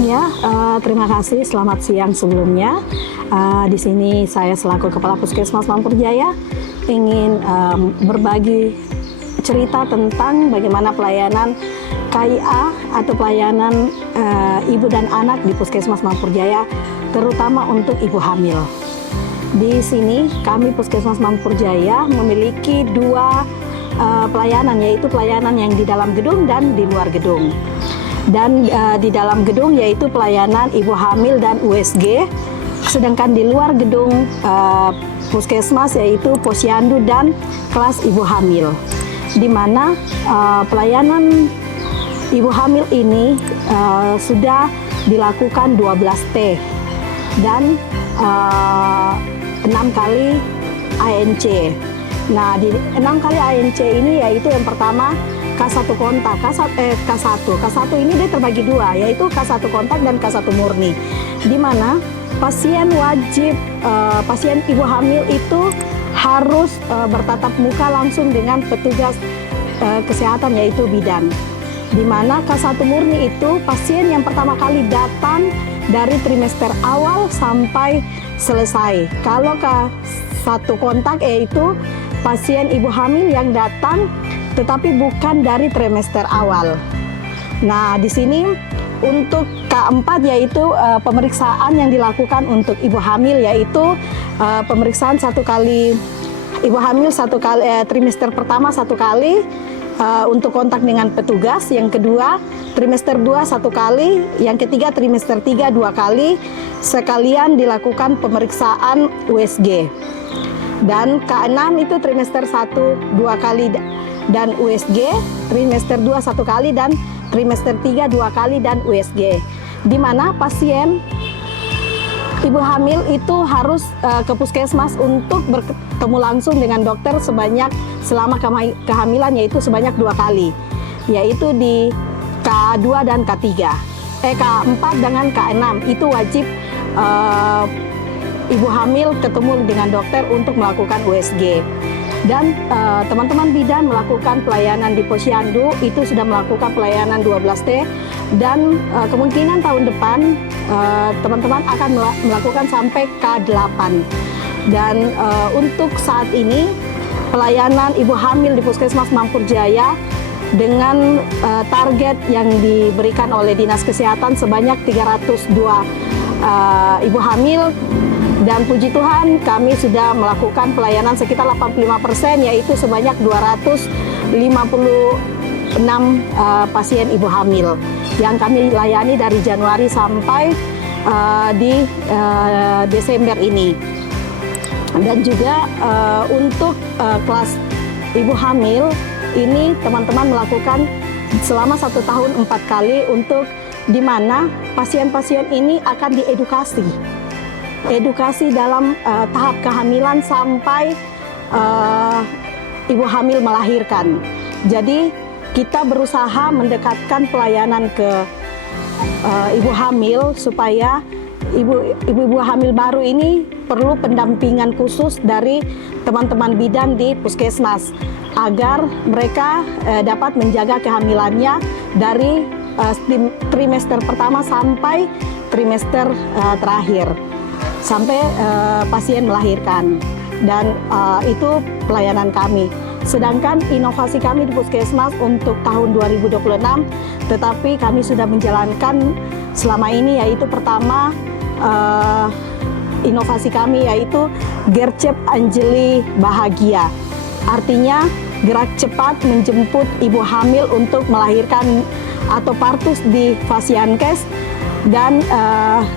Ya, terima kasih. Selamat siang sebelumnya. Di sini saya selaku Kepala Puskesmas Mampurjaya ingin berbagi cerita tentang bagaimana pelayanan KIA atau pelayanan ibu dan anak di Puskesmas Mampurjaya, terutama untuk ibu hamil. Di sini kami Puskesmas Mampurjaya memiliki dua pelayanan, yaitu pelayanan yang di dalam gedung dan di luar gedung. Dan di dalam gedung yaitu pelayanan ibu hamil dan USG, sedangkan di luar gedung puskesmas yaitu posyandu dan kelas ibu hamil, di mana pelayanan ibu hamil ini sudah dilakukan 12T dan 6 kali ANC. Nah, di 6 kali ANC ini yaitu yang pertama K1 kontak, K1 ini dia terbagi dua, yaitu K1 kontak dan K1 murni, di mana pasien wajib, pasien ibu hamil itu harus bertatap muka langsung dengan petugas kesehatan yaitu bidan, di mana K1 murni itu pasien yang pertama kali datang dari trimester awal sampai selesai. Kalau K1 kontak yaitu pasien ibu hamil yang datang tetapi bukan dari trimester awal. Nah, di sini untuk K4 yaitu pemeriksaan yang dilakukan untuk ibu hamil, yaitu pemeriksaan 1 kali ibu hamil, 1 kali trimester pertama 1 kali untuk kontak dengan petugas, yang kedua trimester 2 1 kali, yang ketiga trimester 3 2 kali, sekalian dilakukan pemeriksaan USG. Dan K6 itu trimester 1 2 kali dan USG, trimester 2 1 kali dan trimester 3 2 kali dan USG, di mana pasien ibu hamil itu harus ke puskesmas untuk bertemu langsung dengan dokter selama kehamilan, yaitu sebanyak 2 kali, yaitu di K2 dan K3. K4 dengan K6 itu wajib ibu hamil ketemu dengan dokter untuk melakukan USG. Dan teman-teman bidan melakukan pelayanan di posyandu itu sudah melakukan pelayanan 12T, dan kemungkinan tahun depan teman-teman akan melakukan sampai K8. Dan untuk saat ini pelayanan ibu hamil di Puskesmas Mampurjaya dengan target yang diberikan oleh Dinas Kesehatan sebanyak 302 ibu hamil. Dan puji Tuhan kami sudah melakukan pelayanan sekitar 85%, yaitu sebanyak 256 pasien ibu hamil yang kami layani dari Januari sampai di Desember ini. Dan juga untuk kelas ibu hamil ini teman-teman melakukan selama 1 tahun 4 kali, untuk di mana pasien-pasien ini akan diedukasi dalam tahap kehamilan sampai ibu hamil melahirkan. Jadi kita berusaha mendekatkan pelayanan ke ibu hamil supaya ibu hamil baru ini perlu pendampingan khusus dari teman-teman bidan di puskesmas agar mereka dapat menjaga kehamilannya dari trimester pertama sampai trimester terakhir, sampai pasien melahirkan. Dan itu pelayanan kami. Sedangkan inovasi kami di Puskesmas untuk tahun 2026, tetapi kami sudah menjalankan selama ini, yaitu pertama inovasi kami yaitu Gercep Anjeli Bahagia. Artinya gerak cepat menjemput ibu hamil untuk melahirkan atau partus di Fasiankes, dan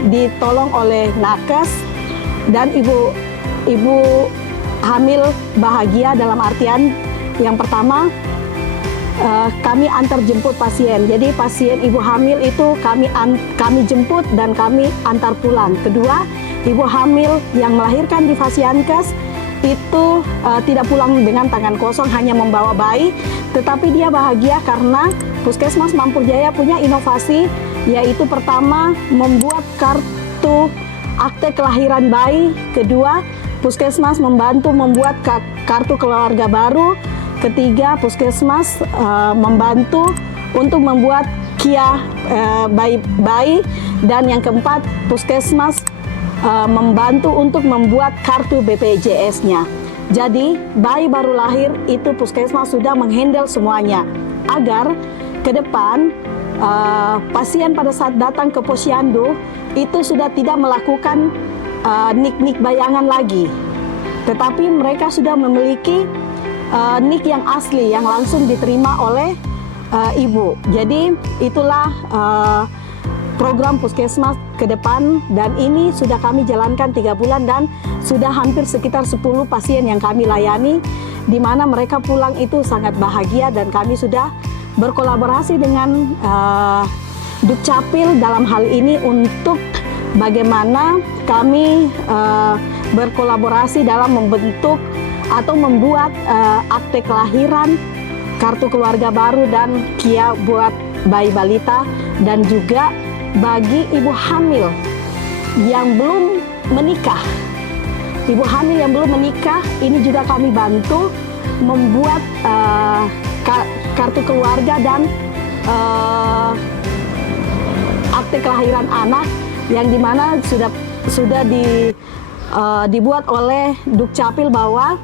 ditolong oleh nakes, dan ibu hamil bahagia dalam artian yang pertama kami antar jemput pasien. Jadi pasien ibu hamil itu kami jemput dan kami antar pulang. Kedua, ibu hamil yang melahirkan di Fasiankes itu tidak pulang dengan tangan kosong hanya membawa bayi, tetapi dia bahagia karena Puskesmas Mampurjaya punya inovasi, yaitu pertama membuat kartu akte kelahiran bayi. Kedua, Puskesmas membantu membuat kartu keluarga baru. Ketiga, Puskesmas membantu untuk membuat KIA bayi, dan yang keempat puskesmas membantu untuk membuat kartu BPJS-nya. Jadi bayi baru lahir itu puskesmas sudah menghandle semuanya agar ke depan pasien pada saat datang ke posyandu itu sudah tidak melakukan nik-nik bayangan lagi, tetapi mereka sudah memiliki nik yang asli yang langsung diterima oleh ibu. Jadi itulah program puskesmas ke depan, dan ini sudah kami jalankan 3 bulan dan sudah hampir sekitar 10 pasien yang kami layani, di mana mereka pulang itu sangat bahagia, dan kami sudah berkolaborasi dengan Dukcapil dalam hal ini untuk bagaimana kami berkolaborasi dalam membentuk atau membuat akte kelahiran, kartu keluarga baru, dan KIA buat bayi balita, dan juga bagi ibu hamil yang belum menikah. Ibu hamil yang belum menikah ini juga kami bantu membuat kartu keluarga dan akte kelahiran anak, yang dimana sudah dibuat oleh Dukcapil bahwa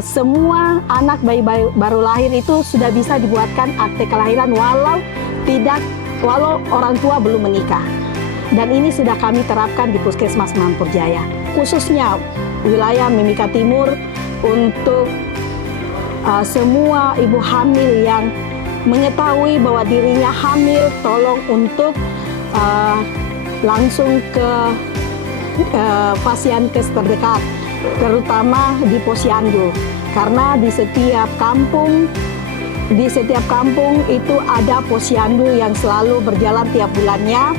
semua anak bayi baru lahir itu sudah bisa dibuatkan akte kelahiran walau orang tua belum menikah. Dan ini sudah kami terapkan di Puskesmas Mampurjaya, khususnya wilayah Mimika Timur, untuk semua ibu hamil yang mengetahui bahwa dirinya hamil, tolong untuk langsung ke Fasiankes terdekat, terutama di posyandu, karena di setiap kampung itu ada posyandu yang selalu berjalan tiap bulannya.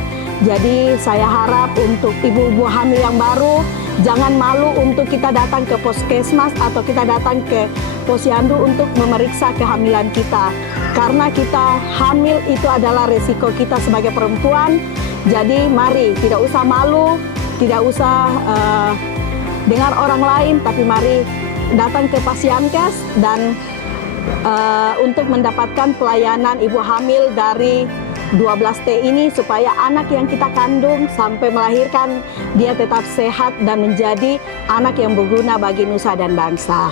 Jadi saya harap untuk ibu-ibu hamil yang baru, jangan malu untuk kita datang ke puskesmas atau kita datang ke posyandu untuk memeriksa kehamilan kita. Karena kita hamil itu adalah resiko kita sebagai perempuan. Jadi mari, tidak usah malu, tidak usah dengar orang lain, tapi mari datang ke Fasiankes dan untuk mendapatkan pelayanan ibu hamil dari 12T ini, supaya anak yang kita kandung sampai melahirkan dia tetap sehat dan menjadi anak yang berguna bagi nusa dan bangsa.